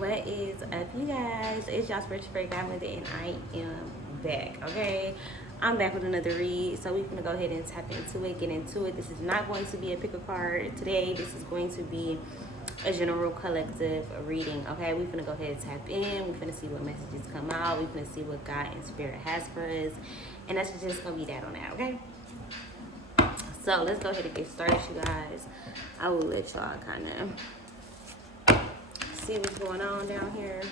What is up, you guys? It's y'all spiritual break godmother, and I am back. Okay, I'm back with another read. So we're gonna go ahead and tap into it, get into it. This is not going to be a pick a card today. This is going to be a general collective reading. Okay, we're gonna go ahead and tap in. We're gonna see what messages come out. We're gonna see what God and Spirit has for us, and that's just gonna be that on that. Okay. So let's go ahead and get started, you guys. I will let y'all kind of see what's going on down here.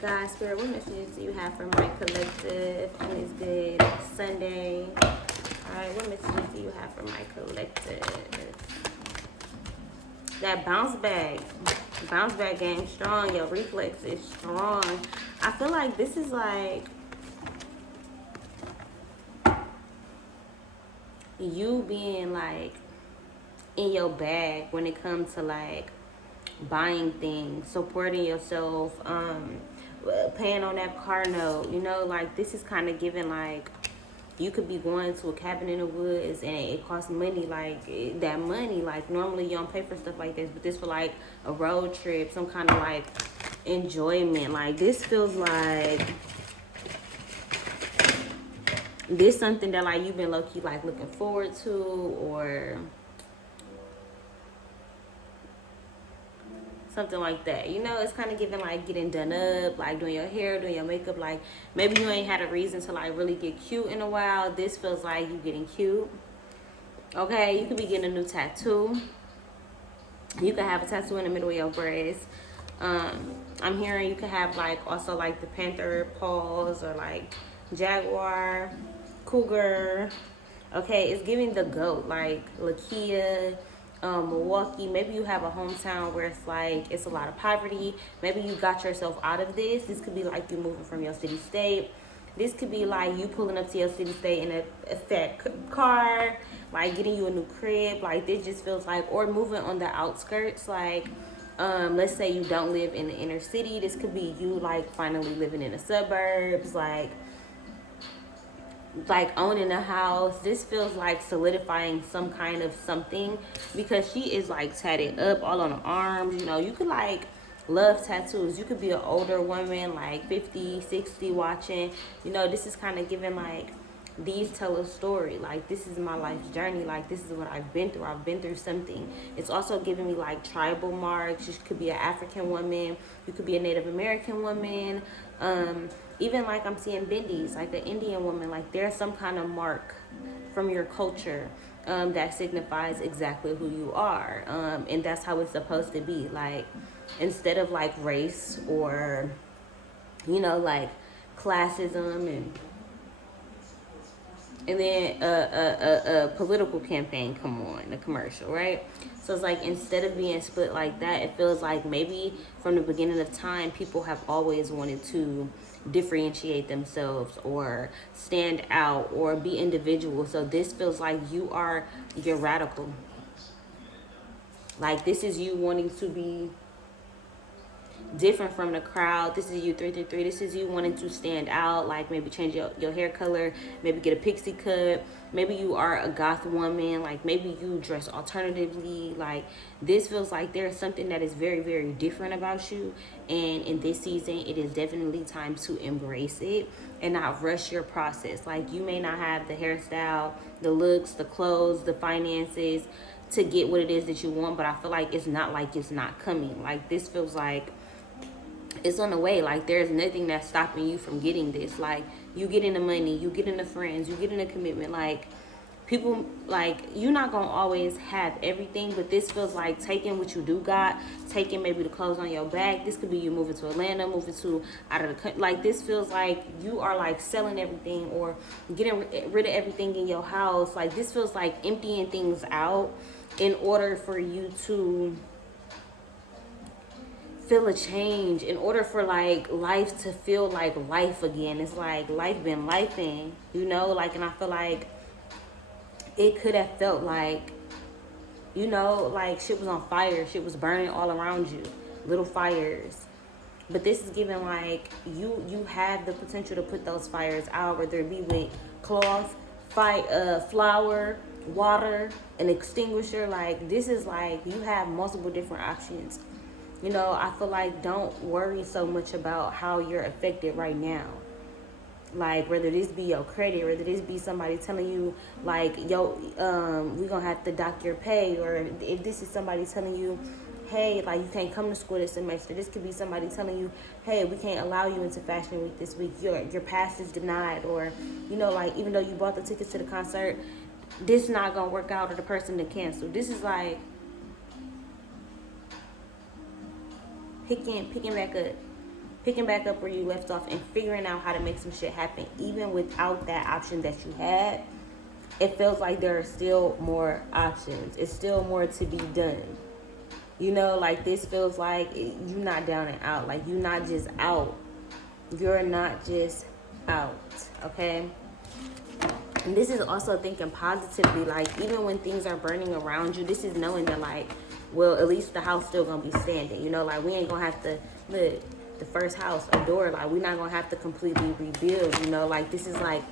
God, Spirit, what messages do you have for my collective on this good Sunday? All right, what messages do you have for my collective? That bounce back game strong. Your reflex is strong. I feel like this is like you being like in your bag when it comes to like buying things, supporting yourself, paying on that car note, you know, like this is kind of giving like you could be going to a cabin in the woods and it costs money, like that money, like normally you don't pay for stuff like this, but this for like a road trip, some kind of like enjoyment. Like this feels like this something that like you've been low-key like looking forward to, or something like that. You know, it's kind of giving like getting done up, like doing your hair, doing your makeup. Like maybe you ain't had a reason to like really get cute in a while. This feels like you getting cute. Okay, you could be getting a new tattoo. You could have a tattoo in the middle of your breast. I'm hearing you could have like also like the panther paws, or like jaguar, cougar. Okay, it's giving the goat, like Lakia, Milwaukee. Maybe you have a hometown where it's like it's a lot of poverty. Maybe you got yourself out of this. This could be like you moving from your city state. This could be like you pulling up to your city state in a fat car, like getting you a new crib. Like this just feels like, or moving on the outskirts. Like, let's say you don't live in the inner city. This could be you like finally living in the suburbs. Like owning a house. This feels like solidifying some kind of something, because she is like tatted up all on her arms. You know, you could like love tattoos. You could be an older woman, like 50, 60, watching. You know, this is kind of giving like these tell a story. Like this is my life's journey. Like this is what I've been through. I've been through something. It's also giving me like tribal marks. You could be an African woman. You could be a Native American woman. Even like I'm seeing bindis, like an Indian woman. Like there's some kind of mark from your culture that signifies exactly who you are, and that's how it's supposed to be. Like instead of like race, or you know, like classism, and then a political campaign come on, a commercial, right? So it's like instead of being split like that, it feels like maybe from the beginning of time, people have always wanted to differentiate themselves or stand out or be individual. So this feels like you're radical. Like this is you wanting to be different from the crowd. This is you 333. This is you wanting to stand out, like maybe change your hair color, maybe get a pixie cut. Maybe you are a goth woman, like maybe you dress alternatively. Like this feels like there's something that is very, very different about you, and in this season it is definitely time to embrace it and not rush your process. Like you may not have the hairstyle, the looks, the clothes, the finances to get what it is that you want, but I feel like it's not like it's not coming. Like this feels like it's on the way. Like there's nothing that's stopping you from getting this. Like you getting the money, you getting the friends, you getting the commitment. Like people, like you're not gonna always have everything, but this feels like taking what you do got, taking maybe the clothes on your back. This could be you moving to Atlanta, moving to out of the country. Like this feels like you are like selling everything or getting rid of everything in your house. Like this feels like emptying things out in order for you to feel a change, in order for like life to feel like life again. It's like life been lifing, you know, like, and I feel like it could have felt like, you know, like shit was on fire, shit was burning all around you, little fires. But this is giving like you have the potential to put those fires out, whether it be with cloth, flour, water, an extinguisher. Like this is like you have multiple different options You know, I feel like don't worry so much about how you're affected right now. Like, whether this be your credit, whether this be somebody telling you, like, yo, we gonna have to dock your pay, or if this is somebody telling you, hey, like, you can't come to school this semester. This could be somebody telling you, hey, we can't allow you into Fashion Week this week. Your pass is denied, or, you know, like, even though you bought the tickets to the concert, this not gonna work out, or the person to cancel. This is like picking back up where you left off and figuring out how to make some shit happen. Even without that option that you had, it feels like there are still more options. It's still more to be done. You know, like, this feels like you're not down and out. Like, you're not just out. You're not just out, okay? And this is also thinking positively. Like, even when things are burning around you, this is knowing that, like, well, at least the house still gonna be standing. You know, like, we ain't gonna have to, look, the first house, a door, like, we're not gonna have to completely rebuild. You know, like, this is like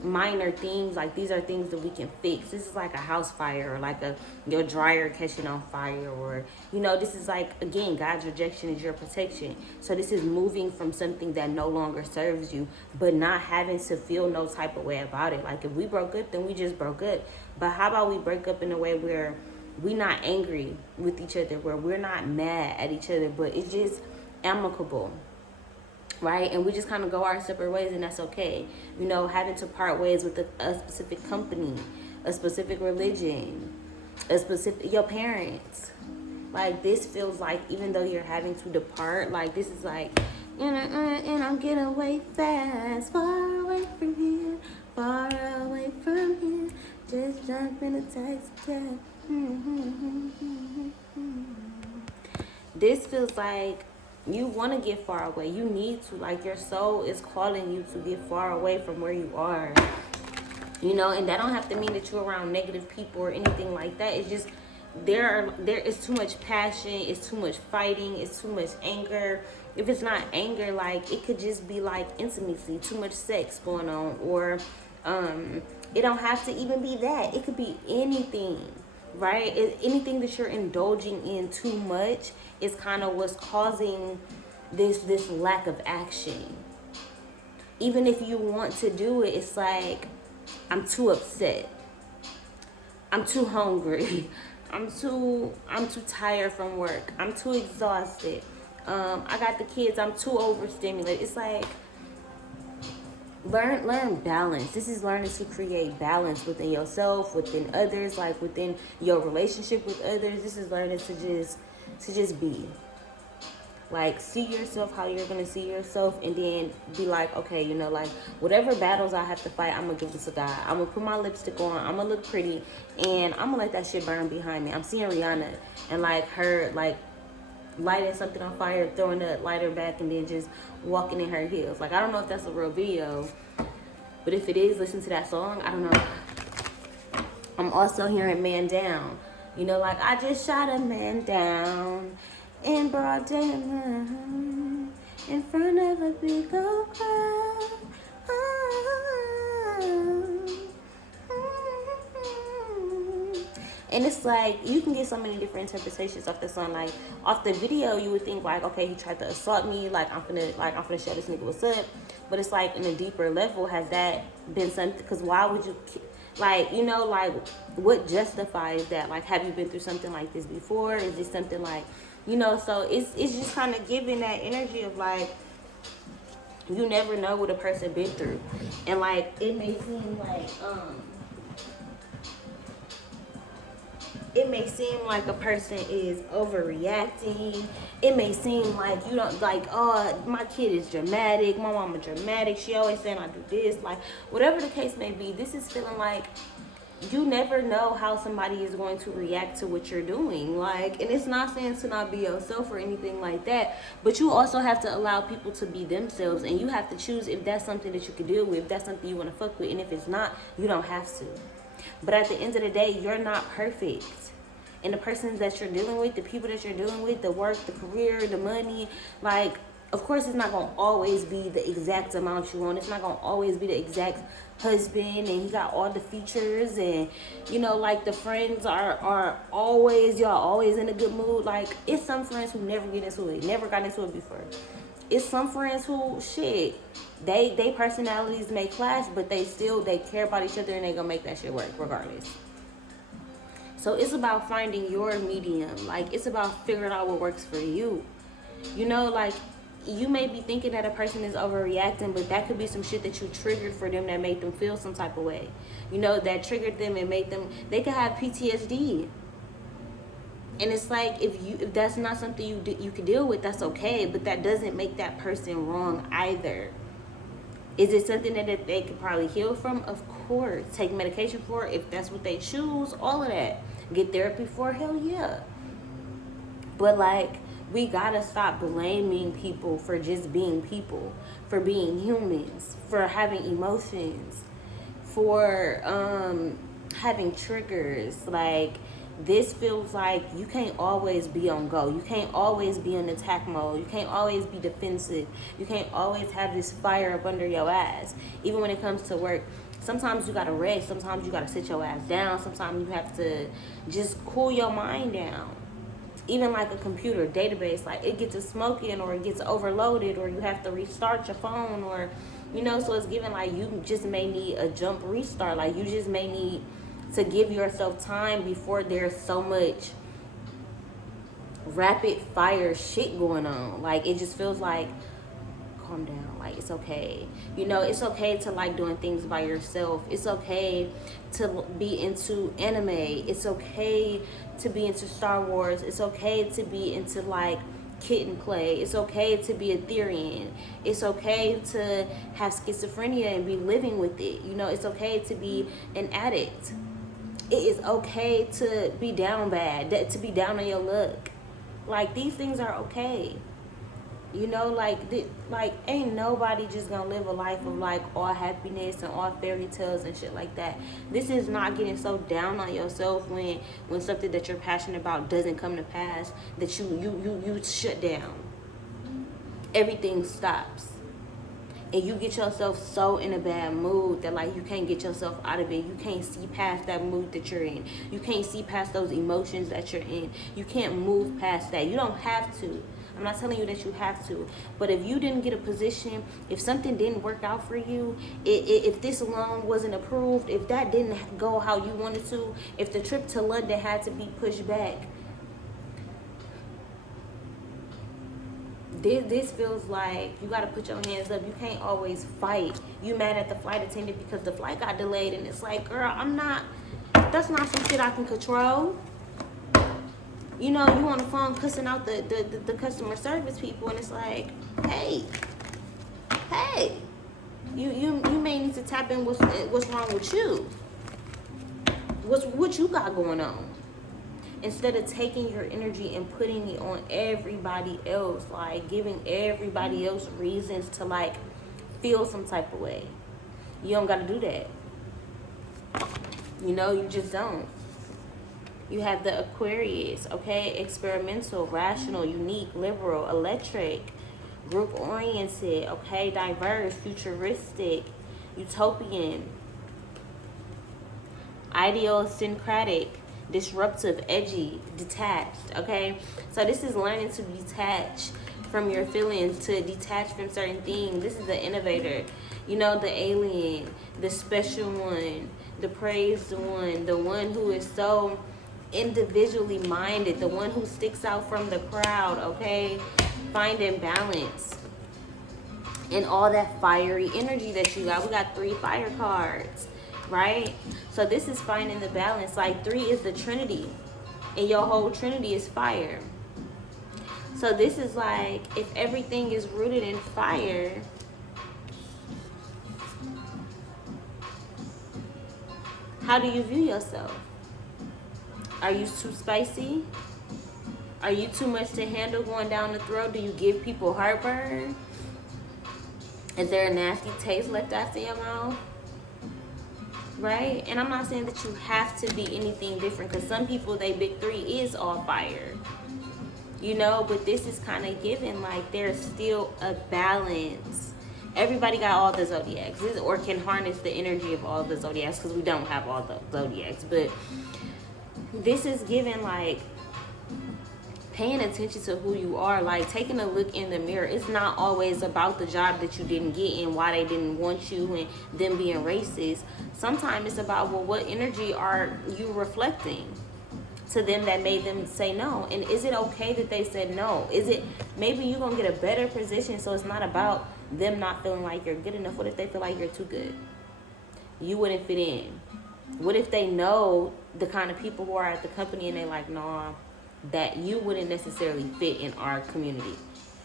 minor things. Like, these are things that we can fix. This is like a house fire, or like your dryer catching on fire, or, you know, this is like, again, God's rejection is your protection. So this is moving from something that no longer serves you, but not having to feel no type of way about it. Like, if we broke up, then we just broke up. But how about we break up in a way where we not angry with each other, where we're not mad at each other, but it's just amicable, right? And we just kind of go our separate ways, and that's okay. You know, having to part ways with a specific company, a specific religion, your parents. Like, this feels like, even though you're having to depart, like, this is like, and I'm getting away fast, far away from here, far away from here, just jump in a taxi cab. This feels like you want to get far away. You need to. Like, your soul is calling you to get far away from where you are. You know, and that don't have to mean that you're around negative people or anything like that. It's just there is too much passion, it's too much fighting, it's too much anger. If it's not anger, like, it could just be like intimacy, too much sex going on, or it don't have to even be that. It could be anything. Right? Anything that you're indulging in too much is kind of what's causing this lack of action. Even if you want to do it, it's like, I'm too upset, I'm too hungry, I'm too tired from work, I'm too exhausted, I got the kids, I'm too overstimulated. It's like, learn balance. This is learning to create balance within yourself, within others, like within your relationship with others. This is learning to just be. Like, see yourself how you're gonna see yourself, and then be like, okay, you know, like, whatever battles I have to fight, I'm gonna give this to God. I'm gonna put my lipstick on, I'm gonna look pretty, and I'm gonna let that shit burn behind me. I'm seeing Rihanna and like her, like, lighting something on fire, throwing the lighter back, and then just walking in her heels. Like, I don't know if that's a real video, but if it is, listen to that song. I don't know. I'm also hearing Man Down. You know, like, I just shot a man down in broad daylight in front of a big old crowd. And it's like, you can get so many different interpretations of the song. Like, off the video, you would think, like, okay, he tried to assault me, like, I'm finna show this nigga what's up. But it's like, in a deeper level, has that been something? Because why would you, like, you know, like, what justifies that? Like, have you been through something like this before? Is this something like, you know? So it's just kind of giving that energy of, like, you never know what a person been through. And, like, it may seem like, it may seem like a person is overreacting. It may seem like you don't, like, oh, my kid is dramatic, my mama dramatic, she always saying I do this. Like, whatever the case may be, this is feeling like you never know how somebody is going to react to what you're doing. Like, and it's not saying to not be yourself or anything like that, but you also have to allow people to be themselves, and you have to choose if that's something that you can deal with, if that's something you want to fuck with, and if it's not, you don't have to. But at the end of the day, you're not perfect. And the persons that you're dealing with, the people that you're dealing with, the work, the career, the money, like, Of course, it's not gonna always be the exact amount you want. It's not gonna always be the exact husband and he got all the features, and you know, like the friends are always, y'all always in a good mood. Like, it's some friends who never get into it, never got into it before. It's some friends who, shit, they personalities may clash, but they care about each other and they gonna make that shit work regardless. So it's about finding your medium. Like, it's about figuring out what works for you. You know, like, you may be thinking that a person is overreacting, but that could be some shit that you triggered for them that made them feel some type of way. You know, that triggered them and made them, they could have PTSD. And it's like, if that's not something you can deal with, that's okay, but that doesn't make that person wrong either. Is it something that they could probably heal from? Of course. Take medication for it if that's what they choose, all of that. Get therapy for, hell yeah. But like, we gotta stop blaming people for just being people, for being humans, for having emotions, for having triggers. Like, this feels like you can't always be on go. You can't always be in attack mode. You can't always be defensive. You can't always have this fire up under your ass. Even when it comes to work, sometimes you gotta rest. Sometimes you gotta sit your ass down. Sometimes you have to just cool your mind down. Even like a computer database, like it gets to smoking or it gets overloaded or you have to restart your phone, or, you know, so it's given like you just may need a jump restart. Like, you just may need to give yourself time before there's so much rapid fire shit going on. Like, it just feels like, calm down. Like, it's okay. You know, it's okay to like doing things by yourself. It's okay to be into anime. It's okay to be into Star Wars. It's okay to be into like kitten play. It's okay to be Ethereal. It's okay to have schizophrenia and be living with it. You know, it's okay to be an addict. It is okay to be down bad, to be down on your luck. Like, these things are okay. You know, like ain't nobody just gonna live a life of like all happiness and all fairy tales and shit like that. This is not getting so down on yourself when something that you're passionate about doesn't come to pass, that you shut down. Everything stops. And you get yourself so in a bad mood that like you can't get yourself out of it. You can't see past that mood that you're in. You can't see past those emotions that you're in. You can't move past that. You don't have to. I'm not telling you that you have to. But if you didn't get a position, if something didn't work out for you, if this loan wasn't approved, if that didn't go how you wanted to, if the trip to London had to be pushed back, this feels like you got to put your hands up. You can't always fight. You mad at the flight attendant because the flight got delayed, and it's like, girl, that's not some shit I can control. You know, you on the phone cussing out the customer service people, and it's like, hey, you may need to tap in what's wrong with you. What you got going on? Instead of taking your energy and putting it on everybody else, like giving everybody else reasons to like feel some type of way. You don't gotta do that. You know, you just don't. You have the Aquarius, okay? Experimental, rational, unique, liberal, electric, group-oriented, okay? Diverse, futuristic, utopian, idiosyncratic, disruptive, edgy, detached, okay? So this is learning to detach from your feelings, to detach from certain things. This is the innovator, you know, the alien, the special one, the praised one, the one who is so individually minded, the one who sticks out from the crowd, okay? Finding balance and all that fiery energy that you got. We got 3 fire cards, right? So this is finding the balance. Like 3 is the Trinity, and your whole Trinity is fire. So this is like, if everything is rooted in fire, how do you view yourself? Are you too spicy? Are you too much to handle going down the throat? Do you give people heartburn? Is there a nasty taste left after your mouth? Right? And I'm not saying that you have to be anything different, because some people, they big 3 is all fire. you know. But this is kind of given like there's still a balance. Everybody got all the zodiacs, or can harness the energy of all the zodiacs, because we don't have all the zodiacs. But this is given like paying attention to who you are, like taking a look in the mirror. It's not always about the job that you didn't get and why they didn't want you and them being racist. Sometimes it's about, well, what energy are you reflecting to them that made them say no? And is it okay that they said no? Is it, maybe you're gonna get a better position, so it's not about them not feeling like you're good enough. What if they feel like you're too good? You wouldn't fit in. What if they know the kind of people who are at the company and they like, nah, that you wouldn't necessarily fit in our community?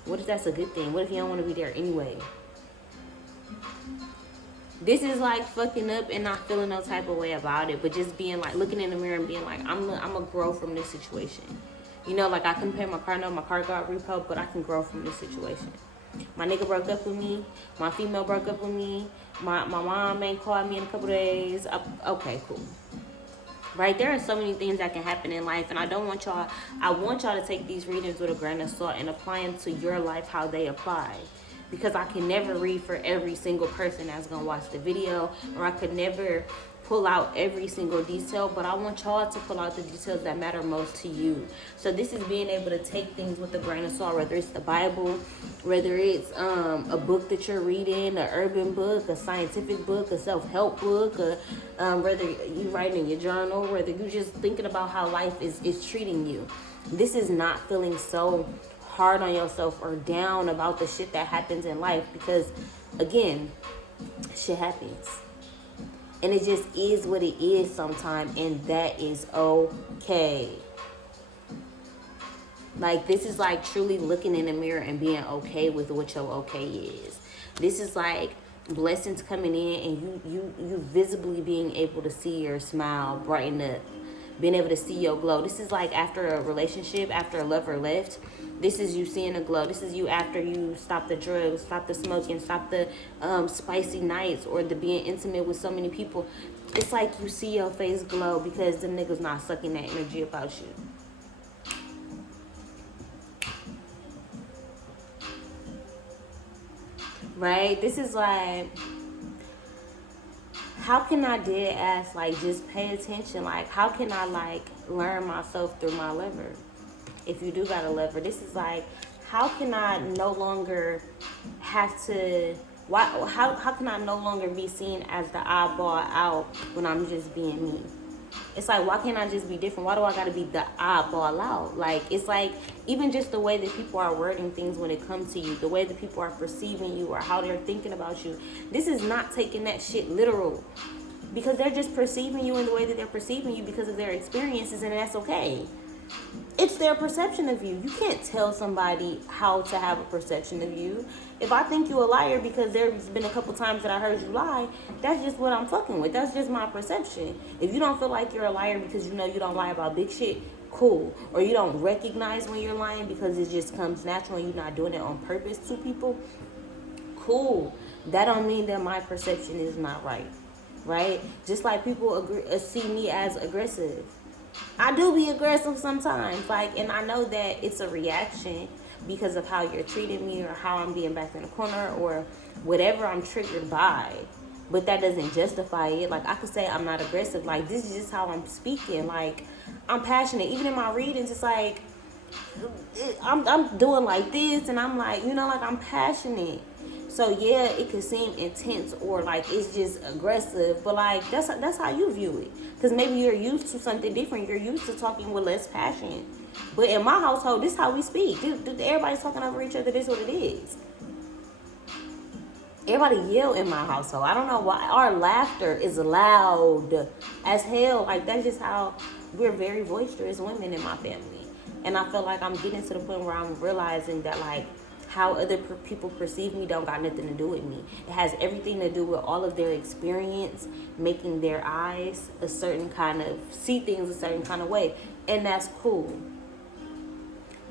What if that's a good thing? What if you don't want to be there anyway? This is like fucking up and not feeling no type of way about it, but just being like, looking in the mirror and being like, I'm gonna grow from this situation. You know, like I can pay my car note, my car got repo, but I can grow from this situation. My nigga broke up with me. My female broke up with me. My mom ain't called me in a couple days. Okay, cool. Right? There are so many things that can happen in life, and I want y'all to take these readings with a grain of salt and apply them to your life how they apply. Because I can never read for every single person that's gonna watch the video, or I could never pull out every single detail, but I want y'all to pull out the details that matter most to you. So this is being able to take things with a grain of salt, whether it's the Bible, whether it's a book that you're reading, an urban book, a scientific book, a self-help book, whether you writing in your journal, whether you just thinking about how life is treating you. This is not feeling so hard on yourself or down about the shit that happens in life, because again, shit happens. And it just is what it is sometimes, and that is okay. Like, this is like truly looking in the mirror and being okay with what your okay is. This is like blessings coming in, and you visibly being able to see your smile brighten up, being able to see your glow. This is like after a relationship, after a lover left. This is you seeing a glow. This is you after you stop the drugs, stop the smoking, stop the spicy nights, or the being intimate with so many people. It's like you see your face glow because the niggas not sucking that energy about you. Right? This is like, how can I dead ass like just pay attention? Like, how can I like learn myself through my lover? If you do got a lover, this is like, how can I no longer have to, how can I no longer be seen as the oddball out when I'm just being me? It's like, why can't I just be different? Why do I gotta be the oddball out? Like, it's like, even just the way that people are wording things when it comes to you, the way that people are perceiving you or how they're thinking about you, this is not taking that shit literal. Because they're just perceiving you in the way that they're perceiving you because of their experiences, and that's okay. It's their perception of you. You can't tell somebody how to have a perception of you. If I think you a liar because there's been a couple times that I heard you lie, that's just what I'm fucking with. That's just my perception. If you don't feel like you're a liar because you know you don't lie about big shit, cool. Or you don't recognize when you're lying because it just comes natural and you're not doing it on purpose to people, cool. That don't mean that my perception is not right. Right? Just like people see me as aggressive. I do be aggressive sometimes, like, and I know that it's a reaction because of how you're treating me or how I'm being back in the corner or whatever I'm triggered by, but that doesn't justify it. Like, I could say I'm not aggressive, like, this is just how I'm speaking, like, I'm passionate. Even in my readings, it's like, I'm doing like this, and I'm like, you know, like, I'm passionate. So yeah, it could seem intense or like it's just aggressive, but like that's how you view it. Because maybe you're used to something different. You're used to talking with less passion. But in my household, this is how we speak. Everybody's talking over each other. This is what it is. Everybody yell in my household. I don't know why. Our laughter is loud as hell. Like, that's just how we're very boisterous women in my family. And I feel like I'm getting to the point where I'm realizing that, like, how other people perceive me don't got nothing to do with me. It has everything to do with all of their experience, making their eyes a certain kind of, see things a certain kind of way. And that's cool.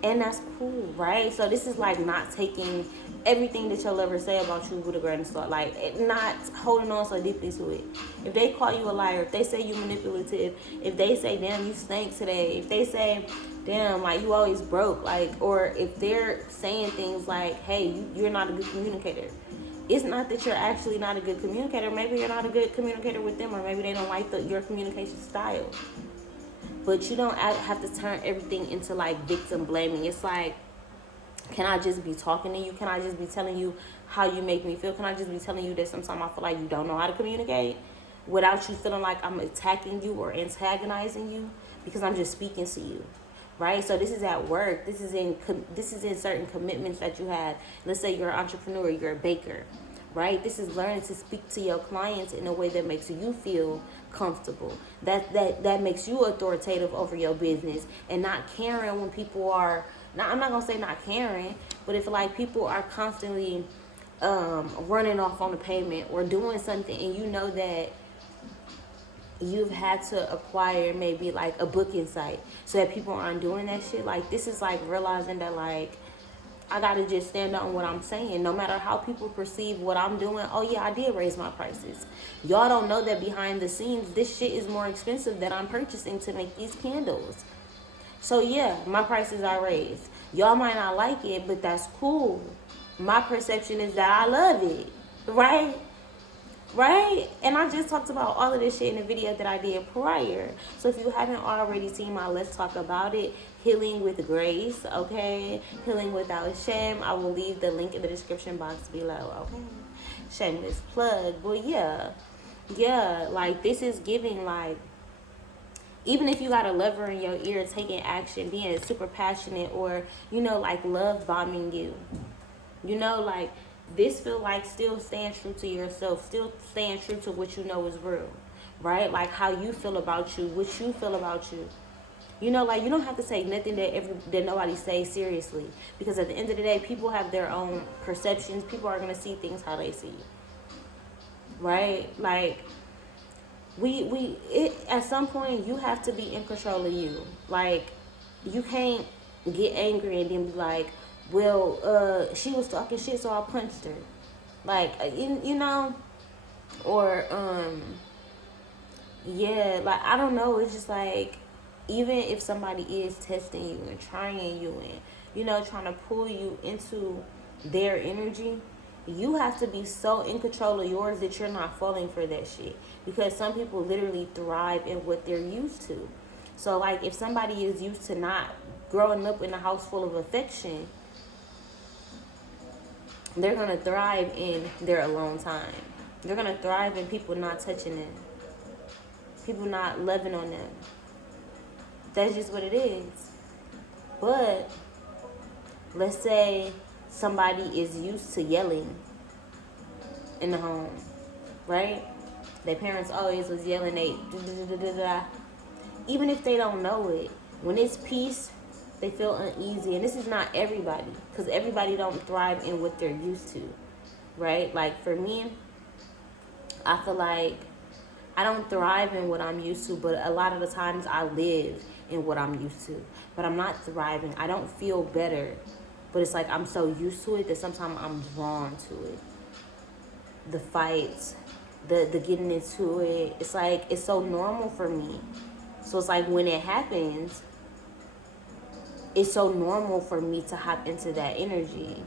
And that's cool, right? So this is like not taking everything that your lover say about you with a grain of salt, like not holding on so deeply to it. If they call you a liar, if they say you manipulative, if they say damn you stink today, if they say damn like you always broke, like, or if they're saying things like hey you're not a good communicator, it's not that you're actually not a good communicator. Maybe you're not a good communicator with them, or maybe they don't like your communication style. But you don't have to turn everything into like victim blaming. It's like, can I just be talking to you? Can I just be telling you how you make me feel? Can I just be telling you that sometimes I feel like you don't know how to communicate without you feeling like I'm attacking you or antagonizing you because I'm just speaking to you, right? So this is at work. This is in certain commitments that you have. Let's say you're an entrepreneur, you're a baker, right? This is learning to speak to your clients in a way that makes you feel comfortable. That makes you authoritative over your business and not caring when people are. Now, I'm not gonna say not caring, but if like people are constantly running off on the payment or doing something, and you know that you've had to acquire maybe like a booking site so that people aren't doing that shit. Like this is like realizing that like I gotta just stand on what I'm saying, no matter how people perceive what I'm doing. Oh yeah, I did raise my prices. Y'all don't know that behind the scenes, this shit is more expensive that I'm purchasing to make these candles. So yeah, my prices are raised. Y'all might not like it, but that's cool. My perception is that I love it, right? Right? And I just talked about all of this shit in the video that I did prior. So if you haven't already seen my Let's Talk About It, Healing with Grace, okay? Healing Without Shame, I will leave the link in the description box below, okay? Shameless plug. But yeah, like this is giving like, even if you got a lover in your ear taking action, being super passionate, or, you know, like love bombing you, you know, like this feel like still staying true to yourself, still staying true to what you know is real, right? Like how you feel about you, what you feel about you. You know, like you don't have to take nothing that nobody says seriously, because at the end of the day, people have their own perceptions. People are gonna see things how they see it, right? Like at some point you have to be in control of you. Like you can't get angry and then be like, well, she was talking shit, so I punched her. Like, you know, or, yeah, like, I don't know. It's just like, even if somebody is testing you and trying you and, you know, trying to pull you into their energy, you have to be so in control of yours that you're not falling for that shit. Because some people literally thrive in what they're used to. So, like, if somebody is used to not growing up in a house full of affection, they're going to thrive in their alone time. They're going to thrive in people not touching them, people not loving on them. That's just what it is. But let's say somebody is used to yelling in the home, right? Their parents always was yelling, they even if they don't know it, when it's peace, they feel uneasy. And this is not everybody, because everybody don't thrive in what they're used to, right? Like for me, I feel like I don't thrive in what I'm used to, but a lot of the times I live in what I'm used to. But I'm not thriving. I don't feel better. But it's like I'm so used to it that sometimes I'm drawn to it. The fights, the getting into it. It's like it's so normal for me. So it's like when it happens, it's so normal for me to hop into that energy.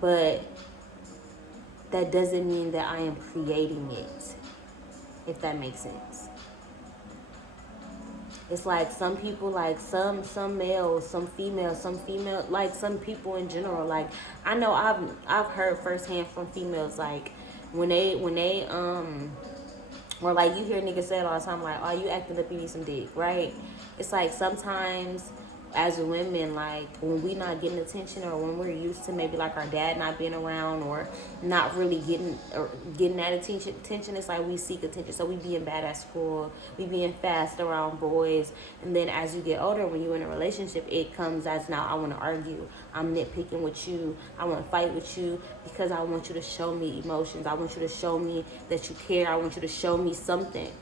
But that doesn't mean that I am creating it, if that makes sense. It's like some people, like some males, some females, like some people in general. Like I know I've heard firsthand from females, like when they or like you hear niggas say it all the time, like, oh, you acting up, you need some dick, right? It's like sometimes as women, like when we not getting attention, or when we're used to maybe like our dad not being around, or not really getting that attention, it's like we seek attention. So we being bad at school, we being fast around boys, and then as you get older, when you're in a relationship, it comes as now I want to argue, I'm nitpicking with you, I want to fight with you because I want you to show me emotions, I want you to show me that you care, I want you to show me something.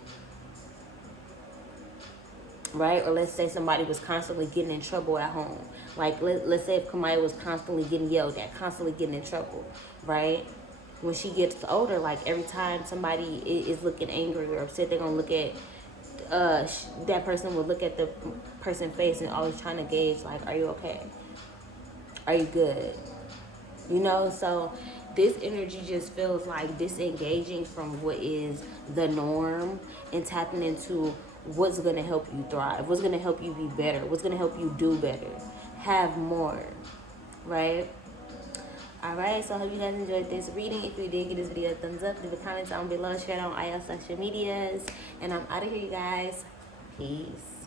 right? Or let's say somebody was constantly getting in trouble at home. Like, let's say if Kamaya was constantly getting yelled at, constantly getting in trouble, right? When she gets older, like every time somebody is looking angry or upset, they're gonna look at that person will look at the person's face and always trying to gauge, like, are you okay? Are you good? You know, so this energy just feels like disengaging from what is the norm and tapping into what's going to help you thrive, what's going to help you be better, what's going to help you do better, have more, right? All right, so I hope you guys enjoyed this reading. If you did, give this video a thumbs up, leave a comment down below, share it on all social medias, and I'm out of here, you guys. Peace.